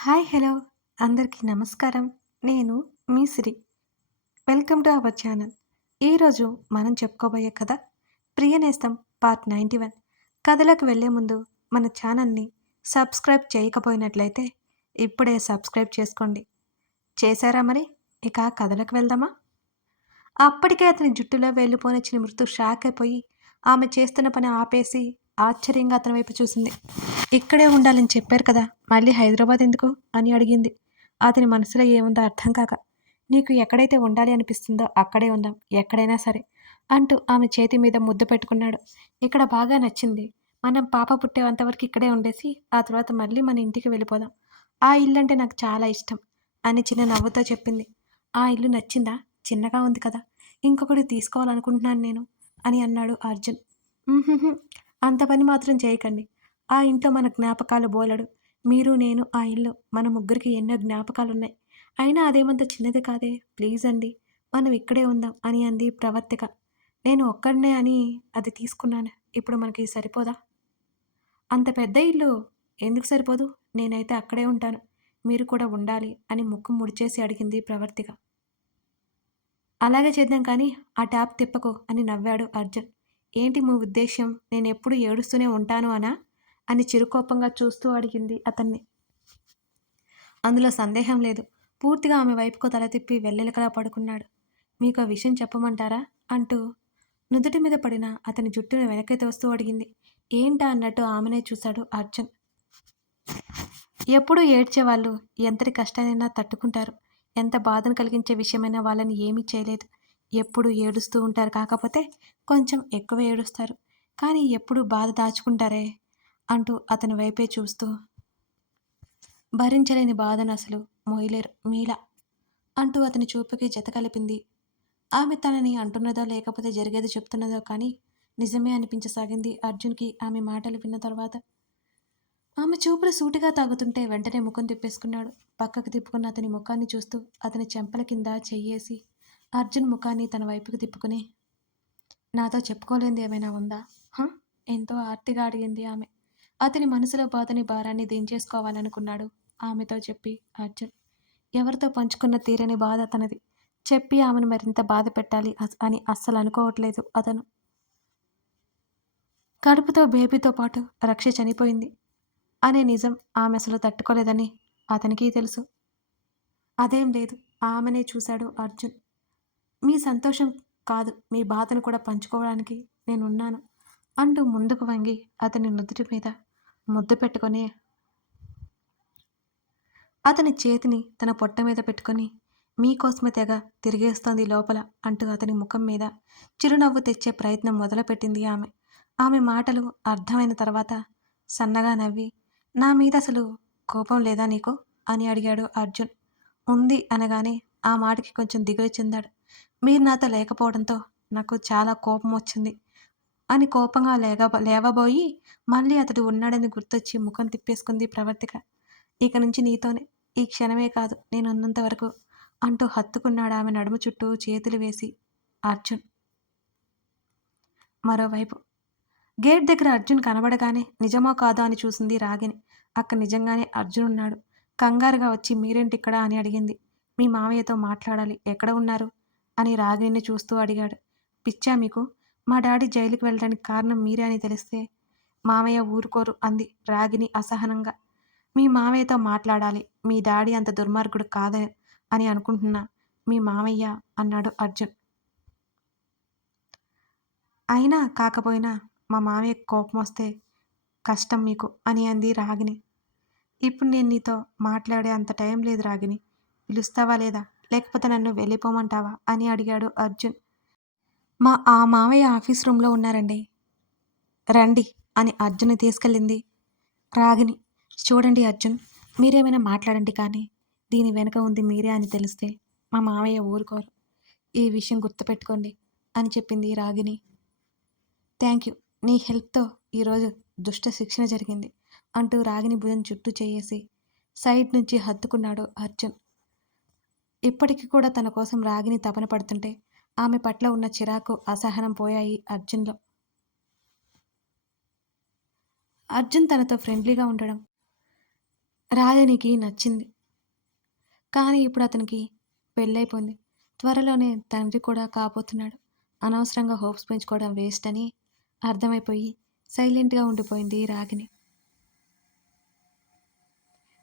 Hi hello అందరికీ నమస్కారం. నేను మీ Siri. Welcome to our channel. ఈరోజు మనం చెప్పుకోబోయే కథ 'ప్రియనేస్తం' పార్ట్ 91. కథలోకి వెళ్ళే ముందు మన ఛానల్ని సబ్స్క్రైబ్ చేయకపోయినట్లయితే ఇప్పుడే సబ్స్క్రైబ్ చేసుకోండి. చేశారా మరి? ఇక కథలోకి వెళ్దామా? అప్పటికే అతని జుట్టులో వేళ్లు పోనిచ్చిన మృదు షాక్ అయిపోయి ఆమె చేస్తున్న పని ఆపేసి ఆశ్చర్యంగా అతని వైపు చూసింది. ఇక్కడే ఉండాలని చెప్పారు కదా, మళ్ళీ హైదరాబాద్ ఎందుకు అని అడిగింది. అతని మనసులో ఏముందో అర్థం కాక, నీకు ఎక్కడైతే ఉండాలి అనిపిస్తుందో అక్కడే ఉందాం, ఎక్కడైనా సరే అంటూ ఆమె చేతి మీద ముద్దు పెట్టుకున్నాడు. ఇక్కడ బాగా నచ్చింది. మనం పాప పుట్టేంతవరకు ఇక్కడే ఉండేసి ఆ తర్వాత మళ్ళీ మన ఇంటికి వెళ్ళిపోదాం. ఆ ఇల్లు అంటే నాకు చాలా ఇష్టం అని చిన్న నవ్వుతో చెప్పింది. ఆ ఇల్లు నచ్చిందా? చిన్నగా ఉంది కదా, ఇంకొకటి తీసుకోవాలనుకుంటున్నాను నేను అని అన్నాడు అర్జున్. "ఉహుహు, అంత పని మాత్రం చేయకండి. ఆ ఇంట్లో మన జ్ఞాపకాలు బోలెడు. మీరు, నేను, ఆ ఇల్లు మన ముగ్గురికి ఎన్నో జ్ఞాపకాలున్నాయి. అయినా అదేమంత చిన్నది కాదే. ప్లీజ్ అండి, మనం ఇక్కడే ఉందాం" అని అంది ప్రవర్తిక. నేను ఒక్కడినే అని అది తీసుకున్నాను. ఇప్పుడు మనకి సరిపోదా? అంత పెద్ద ఇల్లు ఎందుకు సరిపోదు? నేనైతే అక్కడే ఉంటాను. మీరు కూడా ఉండాలి అని ముక్కు ముడిచేసి అడిగింది ప్రవర్తిక. అలాగే చేద్దాం కానీ ఆ ట్యాప్ తిప్పకు అని నవ్వాడు అర్జున్. ఏంటి మీ ఉద్దేశ్యం? నేనెప్పుడు ఏడుస్తూనే ఉంటాను అనా? అని చిరుకోపంగా చూస్తూ అడిగింది అతన్ని. అందులో సందేహం లేదు. పూర్తిగా ఆమె వైపుకు తల తిప్పి వెల్లెలకలా పడుకున్నాడు. మీకో విషయం చెప్పమంటారా? అంటూ నుదుటి మీద పడిన అతని జుట్టును వెనక్కి తోస్తూ అడిగింది. ఏంటా అన్నట్టు ఆమెనే చూశాడు అర్జున్. ఎప్పుడూ ఏడ్చేవాళ్ళు ఎంతటి కష్టాన్నైనా తట్టుకుంటారు. ఎంత బాధను కలిగించే విషయమైనా వాళ్ళని ఏమీ చేయలేదు. ఎప్పుడూ ఏడుస్తూ ఉంటారు. కాకపోతే కొంచెం ఎక్కువ ఏడుస్తారు. కానీ ఎప్పుడూ బాధ దాచుకుంటారే అంటూ అతని వైపే చూస్తూ, భరించలేని బాధను అసలు మోయలేరు మీలా అంటూ అతని చూపుకి జత కలిపింది. ఆమె తనని అంటున్నదో లేకపోతే జరిగేది చెప్తున్నదో కానీ నిజమే అనిపించసాగింది అర్జున్కి ఆమె మాటలు విన్న తర్వాత. ఆమె చూపులు సూటిగా తాగుతుంటే వెంటనే ముఖం తిప్పేసుకున్నాడు. పక్కకు తిప్పుకున్న అతని ముఖాన్ని చూస్తూ అతని చెంపల కింద చెయ్యేసి అర్జున్ ముఖాన్ని తన వైపుకు తిప్పుకుని, నాతో చెప్పుకోలేంది ఏమైనా ఉందా? హ? ఎంతో ఆర్తిగా అడిగింది ఆమె. అతని మనసులో బాధని భారాన్ని దించేసుకోవాలనుకున్నాడు ఆమెతో చెప్పి అర్జున్. ఎవరితో పంచుకున్న తీరని బాధ తనది. చెప్పి ఆమెను మరింత బాధ పెట్టాలి అని అస్సలు అనుకోవట్లేదు అతను. కడుపుతో బేబీతో పాటు రక్ష చనిపోయింది అనే నిజం ఆమె అసలు తట్టుకోలేదని అతనికి తెలుసు. అదేం లేదు, ఆమెనే చూశాడు అర్జున్. మీ సంతోషం కాదు, మీ బాధను కూడా పంచుకోవడానికి నేనున్నాను అంటూ ముందుకు వంగి అతని నుదుటి మీద ముద్దు పెట్టుకొని అతని చేతిని తన పొట్ట మీద పెట్టుకొని, మీకోసమే తెగ తిరిగేస్తోంది లోపల అంటూ అతని ముఖం మీద చిరునవ్వు తెచ్చే ప్రయత్నం మొదలుపెట్టింది ఆమె. ఆమె మాటలు అర్థమైన తర్వాత సన్నగా నవ్వి, నా మీద అసలు కోపం లేదా నీకు అని అడిగాడు అర్జున్. ఉంది అనగానే ఆ మాటకి కొంచెం దిగులు చెందాడు. మీరు నాతో లేకపోవడంతో నాకు చాలా కోపం వచ్చింది అని కోపంగా లేవబోయి మళ్ళీ అతడు ఉన్నాడని గుర్తొచ్చి ముఖం తిప్పేసుకుంది ప్రవర్తిక. ఇక నుంచి నీతోనే, ఈ క్షణమే కాదు నేనున్నంత వరకు అంటూ హత్తుకున్నాడు ఆమె నడుము చుట్టూ చేతులు వేసి అర్జున్. మరోవైపు గేట్ దగ్గర అర్జున్ కనబడగానే నిజమో కాదో అని చూసింది రాగిని. అక్కడ నిజంగానే అర్జున్ ఉన్నాడు. కంగారుగా వచ్చి మీరేంటిక్కడ అని అడిగింది. మీ మామయ్యతో మాట్లాడాలి, ఎక్కడ ఉన్నారు అని రాగిణిని చూస్తూ అడిగాడు. పిచ్చా మీకు? మా డాడీ జైలుకి వెళ్ళడానికి కారణం మీరే అని తెలిస్తే మామయ్య ఊరుకోరు అంది రాగిణి అసహనంగా. మీ మామయ్యతో మాట్లాడాలి, మీ డాడీ అంత దుర్మార్గుడు కాదని అని అనుకుంటున్నా మీ మామయ్య అన్నాడు అర్జున్. అయినా కాకపోయినా మా మామయ్యకు కోపం వస్తే కష్టం మీకు అని అంది రాగిణి. ఇప్పుడు నేను నీతో మాట్లాడే అంత టైం లేదు రాగిణి. పిలుస్తావా లేదా? లేకపోతే నన్ను వెళ్ళిపోమంటావా అని అడిగాడు అర్జున్. ఆ మామయ్య ఆఫీస్ రూమ్లో ఉన్నారండి, రండి అని అర్జున్ని తీసుకెళ్ళింది రాగిణి. చూడండి అర్జున్, మీరేమైనా మాట్లాడండి కానీ దీని వెనుక ఉంది మీరే అని తెలిస్తే మా మామయ్య ఊరుకోరు. ఈ విషయం గుర్తుపెట్టుకోండి అని చెప్పింది రాగిణి. థ్యాంక్ యూ, నీ హెల్ప్తో ఈరోజు దుష్ట శిక్షణ జరిగింది అంటూ రాగిణి భుజం చుట్టూ చేయేసి సైడ్ నుంచి హత్తుకున్నాడు అర్జున్. ఇప్పటికి కూడా తన కోసం రాగిణి తపన పడుతుంటే ఆమె పట్ల ఉన్న చిరాకు అసహనం పోయాయి అర్జున్లో. అర్జున్ తనతో ఫ్రెండ్లీగా ఉండడం రాగినికి నచ్చింది. కానీ ఇప్పుడు అతనికి పెళ్ళైపోయింది. త్వరలోనే తండ్రి కూడా కాబోతున్నాడు. అనవసరంగా హోప్స్ పెంచుకోవడం వేస్ట్ అని అర్థమైపోయి సైలెంట్‌గా ఉండిపోయింది రాగిని.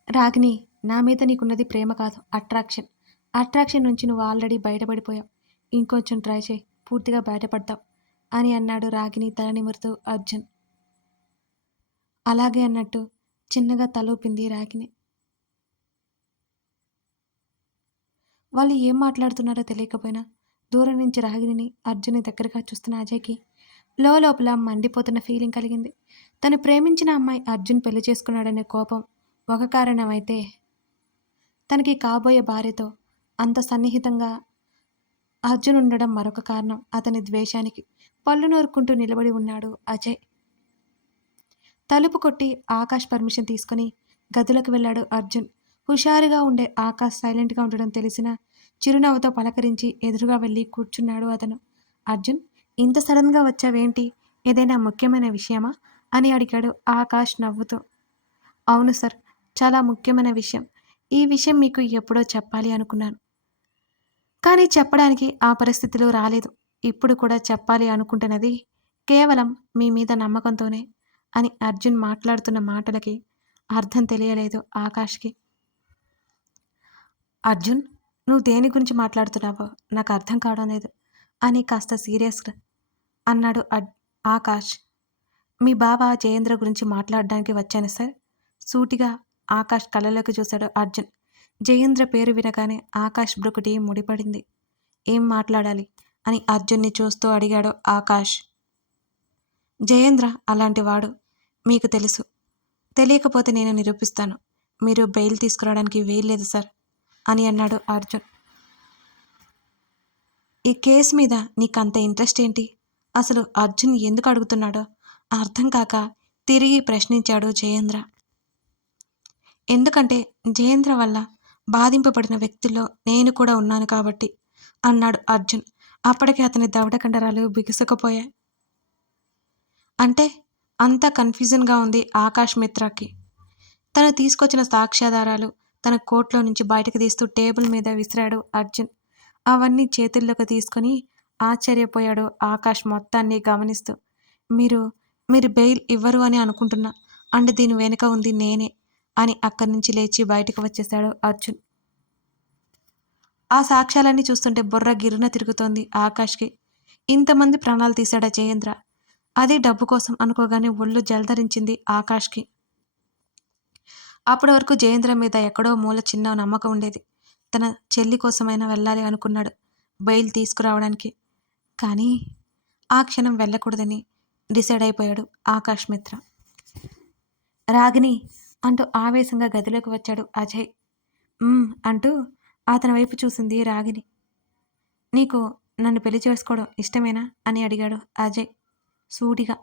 రాగిని, నా మీద నీకున్నది ప్రేమ కాదు అట్రాక్షన్. అట్రాక్షన్ నుంచి నువ్వు ఆల్రెడీ బయటపడిపోయావు. ఇంకొంచెం ట్రై చెయి. పూర్తిగా బయటపడతావు అని అన్నాడు రాగిని తల నిమురుతూ అర్జున్. అలాగే అన్నట్టు చిన్నగా తలూపింది రాగిని. వాళ్ళు ఏం మాట్లాడుతున్నారో తెలియకపోయినా దూరం నుంచి రాగిణిని అర్జున్ని దగ్గరగా చూస్తున్న అజయ్కి లోపల మండిపోతున్న ఫీలింగ్ కలిగింది. తను ప్రేమించిన అమ్మాయి అర్జున్ పెళ్లి చేసుకున్నాడనే కోపం ఒక కారణమైతే, తనకి కాబోయే భార్యతో అంత సన్నిహితంగా అర్జున్ ఉండడం మరొక కారణం. అతని ద్వేషానికి పళ్ళు నూరుకుంటూ నిలబడి ఉన్నాడు అజయ్. తలుపు కొట్టి ఆకాష్ పర్మిషన్ తీసుకుని గదిలోకి వెళ్ళాడు అర్జున్. హుషారుగా ఉండే ఆకాష్ సైలెంట్గా ఉండడం తెలిసిన చిరునవ్వుతో పలకరించి ఎదురుగా వెళ్ళి కూర్చున్నాడు అతను. అర్జున్, ఇంత సడన్గా వచ్చావేంటి? ఏదైనా ముఖ్యమైన విషయమా అని అడిగాడు ఆకాష్ నవ్వుతూ. అవును సార్, చాలా ముఖ్యమైన విషయం. ఈ విషయం మీకు ఎప్పుడో చెప్పాలి అనుకున్నాను, కానీ చెప్పడానికి ఆ పరిస్థితులు రాలేదు. ఇప్పుడు కూడా చెప్పాలి అనుకుంటున్నది కేవలం మీ మీద నమ్మకంతోనే అని అర్జున్ మాట్లాడుతున్న మాటలకి అర్థం తెలియలేదు ఆకాష్కి. అర్జున్, నువ్వు దేని గురించి మాట్లాడుతున్నావో నాకు అర్థం కావడం లేదు అని కాస్త సీరియస్గా అన్నాడు ఆకాష్. మీ బావ జయేంద్ర గురించి మాట్లాడడానికి వచ్చాను సార్. సూటిగా ఆకాష్ కళ్ళలోకి చూశాడు అర్జున్. జయేంద్ర పేరు వినగానే ఆకాష్ బ్రుకుటి ముడిపడింది. ఏం మాట్లాడాలి అని అర్జున్ని చూస్తూ అడిగాడు ఆకాష్. జయేంద్ర అలాంటివాడు, మీకు తెలుసు. తెలియకపోతే నేను నిరూపిస్తాను. మీరు బెయిల్ తీసుకురావడానికి వీల్లేదు సార్ అని అన్నాడు అర్జున్. ఈ కేసు మీద నీకంత ఇంట్రెస్ట్ ఏంటి? అసలు అర్జున్ ఎందుకు అడుగుతున్నాడో అర్థం కాక తిరిగి ప్రశ్నించాడు జయేంద్ర. ఎందుకంటే జయేంద్ర వల్ల బాధింపబడిన వ్యక్తుల్లో నేను కూడా ఉన్నాను కాబట్టి అన్నాడు అర్జున్. అప్పటికే అతని దవడ కండరాలు బిగుసుకుపోయాయి. అంటే అంతా కన్ఫ్యూజన్గా ఉంది ఆకాష్ మిత్రకి. తను తీసుకొచ్చిన సాక్ష్యాధారాలు తన కోట్లో నుంచి బయటకు తీస్తూ టేబుల్ మీద విసిరాడు అర్జున్. అవన్నీ చేతుల్లోకి తీసుకుని ఆశ్చర్యపోయాడు ఆకాష్ మొత్తాన్ని గమనిస్తూ. మీరు మీరు బెయిల్ ఇవ్వరు అని అనుకుంటున్నా, అండ్ దీని వెనుక ఉంది నేనే అని అక్కడి నుంచి లేచి బయటకు వచ్చేశాడు అర్జున్. ఆ సాక్ష్యాలన్నీ చూస్తుంటే బుర్ర గిర్రున తిరుగుతోంది ఆకాష్కి. ఇంతమంది ప్రాణాలు తీశాడా జయేంద్ర? అదే డబ్బు కోసం అనుకోగానే ఒళ్ళు జలధరించింది ఆకాష్కి. అప్పటి వరకు జయేంద్ర మీద ఎక్కడో మూల చిన్న నమ్మకం ఉండేది. తన చెల్లి కోసమైనా వెళ్ళాలి అనుకున్నాడు బెయిల్ తీసుకురావడానికి. కానీ ఆ క్షణం వెళ్ళకూడదని డిసైడ్ అయిపోయాడు ఆకాష్ మిత్ర. రాగిని అంటూ ఆవేశంగా గదిలోకి వచ్చాడు అజయ్. అంటూ అతని వైపు చూసింది రాగిని. నీకు నన్ను పెళ్లి చేసుకోవడం ఇష్టమేనా అని అడిగాడు అజయ్ సూటిగా.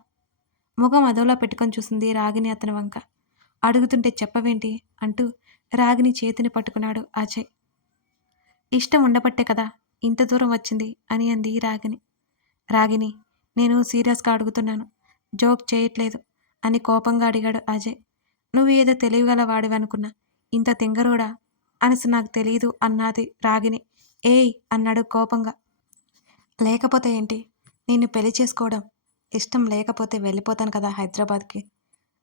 ముఖం అదోలా పెట్టుకొని చూసింది రాగిని అతని వంక. అడుగుతుంటే చెప్పవేంటి అంటూ రాగిని చేతిని పట్టుకున్నాడు అజయ్. ఇష్టం ఉండబట్టే కదా ఇంత దూరం వచ్చింది అని అంది రాగిని. రాగిని, నేను సీరియస్గా అడుగుతున్నాను, జోక్ చేయట్లేదు అని కోపంగా అడిగాడు అజయ్. నువ్వు ఏదో తెలివిగల వాడివనుకున్నా, ఇంత తింగరోడా అనేసి నాకు తెలియదు అన్నది రాగిని. ఏయ్ అన్నాడు కోపంగా. లేకపోతే ఏంటి, నిన్ను పెళ్లి చేసుకోవడం ఇష్టం లేకపోతే వెళ్ళిపోతాను కదా హైదరాబాద్కి.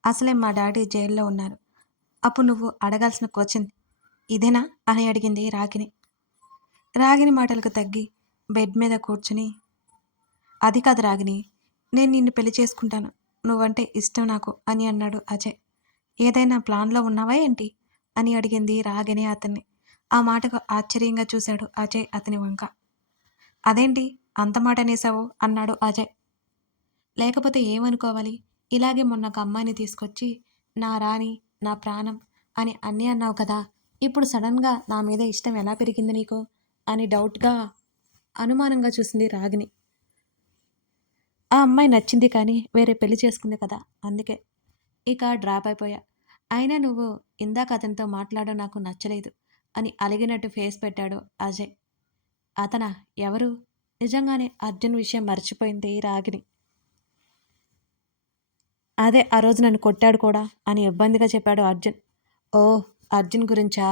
అసలే మా డాడీ జైల్లో ఉన్నారు. అప్పుడు నువ్వు అడగాల్సిన క్వశ్చన్ ఇదేనా అని అడిగింది రాగిని. రాగిని మాటలకు తగ్గి బెడ్ మీద కూర్చుని, అది కాదు రాగిని, నేను నిన్ను పెళ్లి చేసుకుంటాను, నువ్వంటే ఇష్టం నాకు అని అన్నాడు అజయ్. ఏదైనా ప్లాన్లో ఉన్నావా ఏంటి అని అడిగింది రాగిని అతన్ని. ఆ మాటకు ఆశ్చర్యంగా చూశాడు అజయ్ అతని వంక. అదేంటి అంత మాట అనేసావు అన్నాడు అజయ్. లేకపోతే ఏమనుకోవాలి, ఇలాగే మొన్న ఒక అమ్మాయిని తీసుకొచ్చి నా రాణి, నా ప్రాణం అని అన్నీ అన్నావు కదా, ఇప్పుడు సడన్గా నా మీద ఇష్టం ఎలా పెరిగింది నీకు అని డౌట్గా అనుమానంగా చూసింది రాగిని. ఆ అమ్మాయి నచ్చింది కానీ వేరే పెళ్లి చేసుకుంది కదా, అందుకే ఇక డ్రాప్ అయిపోయా. అయినా నువ్వు ఇందాక అతనితో మాట్లాడడం నాకు నచ్చలేదు అని అలిగినట్టు ఫేస్ పెట్టాడు అజయ్. అతనా? ఎవరు? నిజంగానే అర్జున్ విషయం మర్చిపోయింది రాగిని. అదే ఆ రోజు నన్ను కొట్టాడు కూడా అని ఇబ్బందిగా చెప్పాడు అర్జున్. ఓహ్! అర్జున్ గురించా?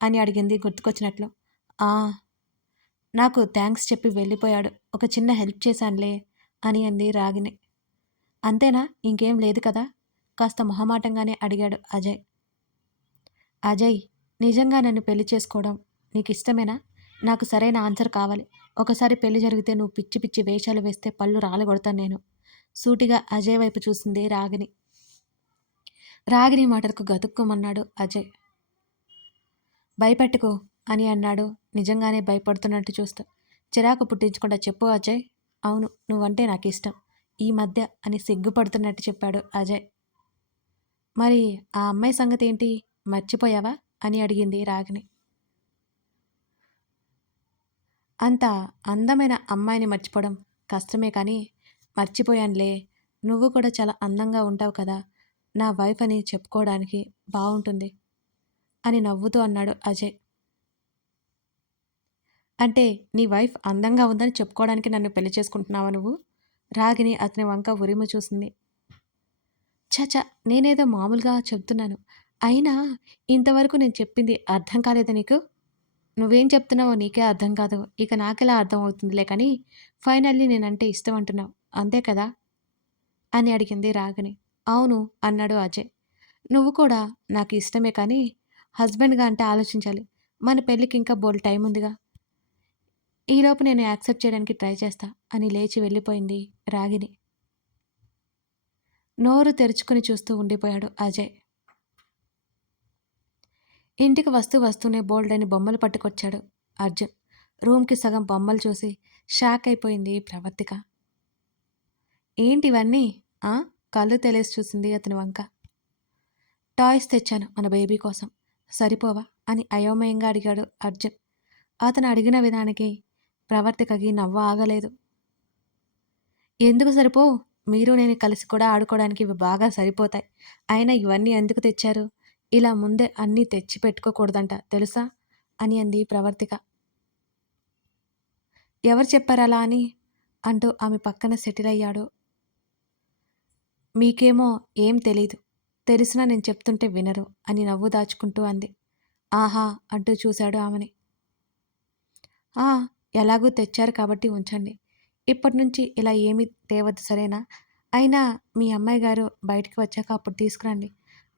అని అడిగింది గుర్తుకొచ్చినట్లు. ఆ! నాకు థాంక్స్ చెప్పి వెళ్ళిపోయాడు. ఒక చిన్న హెల్ప్ చేశానులే అని అంది రాగిని. అంతేనా? ఇంకేం లేదు కదా? కాస్త మొహమాటంగానే అడిగాడు అజయ్. అజయ్! నిజంగా నన్ను పెళ్లి చేసుకోవడం నీకిష్టమేనా? నాకు సరైన ఆన్సర్ కావాలి. ఒకసారి పెళ్లి జరిగితే నువ్వు పిచ్చి పిచ్చి వేషాలు వేస్తే పళ్ళు రాలగొడతాను నేను. సూటిగా అజయ్ వైపు చూసింది రాగిని. రాగిని మాటలకు గతుక్కుమన్నాడు అజయ్. భయపెట్టుకో అని అన్నాడు నిజంగానే భయపడుతున్నట్టు చూస్తూ. చిరాకు పుట్టించకుండా చెప్పు అజయ్. అవును నువ్వంటే నాకిష్టం. ఈ మధ్య అని సిగ్గుపడుతున్నట్టు చెప్పాడు అజయ్. మరి ఆ అమ్మాయి సంగతేంటి? మర్చిపోయావా? అని అడిగింది రాగిని. అంత అందమైన అమ్మాయిని మర్చిపోవడం కష్టమే కానీ మర్చిపోయానులే. నువ్వు కూడా చాలా అందంగా ఉంటావు కదా! నా వైఫ్ అని చెప్పుకోవడానికి బావుంటుంది అని నవ్వుతూ అన్నాడు అజయ్. అంటే నీ వైఫ్ అందంగా ఉందని చెప్పుకోవడానికి నన్ను పెళ్లి చేసుకుంటున్నావా నువ్వు? రాగిని అతని వంక ఉరిమి చూసింది. ఛ! నేనేదో మామూలుగా చెప్తున్నాను. అయినా ఇంతవరకు నేను చెప్పింది అర్థం కాలేదా నీకు? నువ్వేం చెప్తున్నావో నీకే అర్థం కాదు. ఇక నాకెలా అర్థం అవుతుందిలే కానీ, ఫైనల్లీ నేనంటే ఇష్టం అంటున్నావు. అంతే కదా? అని అడిగింది రాగిని. అవును అన్నాడు అజయ్. నువ్వు కూడా నాకు ఇష్టమే కానీ, హస్బెండ్‌గా అంటే ఆలోచించాలి. మన పెళ్ళికి ఇంకా బోలెడు టైం ఉందిగా. ఈలోపు నేను యాక్సెప్ట్ చేయడానికి ట్రై చేస్తా అని లేచి వెళ్ళిపోయింది రాగిని. నోరు తెరుచుకుని చూస్తూ ఉండిపోయాడు అజయ్. ఇంటికి వస్తూనే బోల్డన్ని బొమ్మలు పట్టుకొచ్చాడు అర్జున్. రూమ్‌కి సగం బొమ్మలు చూసి షాక్ అయిపోయింది ప్రవర్తిక. ఏంటివన్నీ? ఆ! కళ్ళు తెలేసి చూసింది అతని వంక. టాయ్స్ తెచ్చాను మన బేబీ కోసం. సరిపోవా? అని అయోమయంగా అడిగాడు అర్జున్. అతను అడిగిన విధానికి ప్రవర్తికకి నవ్వు ఆగలేదు. ఎందుకు సరిపోవు? మీరు నేను కలిసి కూడా ఆడుకోవడానికి ఇవి బాగా సరిపోతాయి. అయినా ఇవన్నీ ఎందుకు తెచ్చారు? ఇలా ముందే అన్నీ తెచ్చి పెట్టుకోకూడదంట తెలుసా? అని అంది ప్రవర్తిక. ఎవరు చెప్పారలా అని? అంటూ ఆమె పక్కన సెటిల్ అయ్యాడు. మీకేమో ఏం తెలీదు. తెలిసినా నేను చెప్తుంటే వినరు అని నవ్వు దాచుకుంటూ అంది. ఆహా! అంటూ చూశాడు ఆమెని. ఆ! ఎలాగూ తెచ్చారు కాబట్టి ఉంచండి. ఇప్పటినుంచి ఇలా ఏమీ తేవద్దు సరేనా? అయినా మీ అమ్మాయి గారు బయటికి వచ్చాక అప్పుడు తీసుకురండి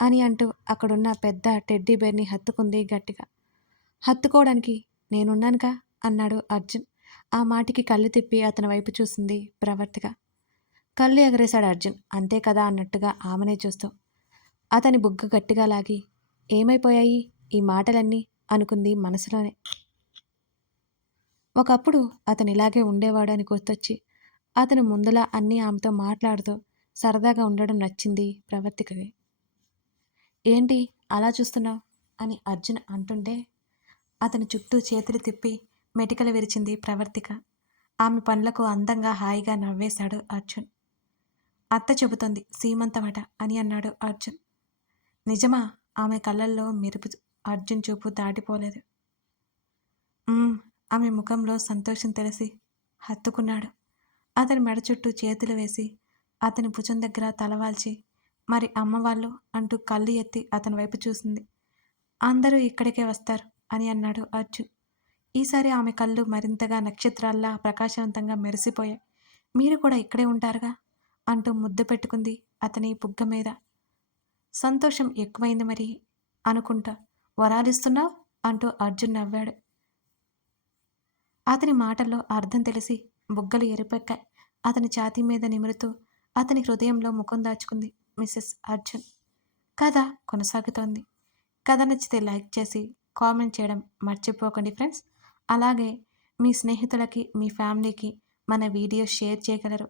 అని అంటూ అక్కడున్న పెద్ద టెడ్డీ బేర్‌ని హత్తుకుంది గట్టిగా. హత్తుకోవడానికి నేనున్నానుగా అన్నాడు అర్జున్. ఆ మాటకి కళ్ళు తిప్పి అతని వైపు చూసింది ప్రవర్తిక. కళ్ళు ఎగరేశాడు అర్జున్. అంతే కదా అన్నట్టుగా ఆమెనే చూస్తూ. అతని బుగ్గ గట్టిగా లాగి ఏమైపోయాయి ఈ మాటలన్నీ అనుకుంది మనసులోనే. ఒకప్పుడు అతనిలాగే ఉండేవాడు అని గుర్తొచ్చి, అతను ముందులా అన్నీ ఆమెతో మాట్లాడుతూ సరదాగా ఉండడం నచ్చింది ప్రవర్తికకి. ఏంటి అలా చూస్తున్నావు? అని అర్జున్ అంటుంటే, అతని చుట్టూ చేతులు తిప్పి మెటికలు విరిచింది ప్రవర్తిక. ఆమె పనులకు అందంగా హాయిగా నవ్వేశాడు అర్జున్. అత్త చెబుతోంది సీమంతమట అని అన్నాడు అర్జున్. నిజమా? ఆమె కళ్ళల్లో మెరుపు అర్జున్ చూపు దాటిపోలేదు. హ్మ్. ఆమె ముఖంలో సంతోషం తెలిసి హత్తుకున్నాడు. అతని మెడ చుట్టూ చేతులు వేసి, అతని భుజం దగ్గర తలవాల్చి, మరి అమ్మ వాళ్ళు అంటూ కళ్ళు ఎత్తి అతని వైపు చూసింది. అందరూ ఇక్కడికే వస్తారు అని అన్నాడు అర్జున్. ఈసారి ఆమె కళ్ళు మరింతగా నక్షత్రాల్లా ప్రకాశవంతంగా మెరిసిపోయాయి. మీరు కూడా ఇక్కడే ఉంటారుగా? అంటూ ముద్దు పెట్టుకుంది అతని బుగ్గ మీద. సంతోషం ఎక్కువైంది మరి అనుకుంటా. వరాలిస్తున్నావ్? అంటూ అర్జున్ నవ్వాడు. అతని మాటల్లో అర్థం తెలిసి బుగ్గలు ఎరుపెక్కాయి. అతని ఛాతీ మీద నిమురుతూ అతని హృదయంలో ముఖం దాచుకుంది మిసెస్ అర్జున్. కథ కొనసాగుతోంది. కథ నచ్చితే లైక్ చేసి కామెంట్ చేయడం మర్చిపోకండి ఫ్రెండ్స్. అలాగే మీ స్నేహితులకి, మీ ఫ్యామిలీకి మన వీడియో షేర్ చేయగలరు.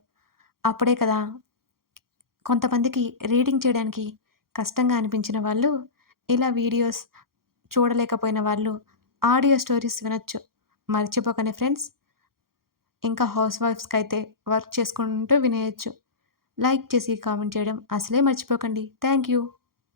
అప్పుడే కదా కొంతమందికి రీడింగ్ చేయడానికి కష్టంగా అనిపించిన వాళ్ళు ఇలా వీడియోస్ చూడలేకపోయిన వాళ్ళు ఆడియో స్టోరీస్ వినొచ్చు. మర్చిపోకండి ఫ్రెండ్స్. ఇంకా హౌస్ వైఫ్స్‌కి అయితే వర్క్ చేసుకుంటూ వినేయొచ్చు. లైక్ చేసి కామెంట్ చేయడం అసలే మర్చిపోకండి. Thank you.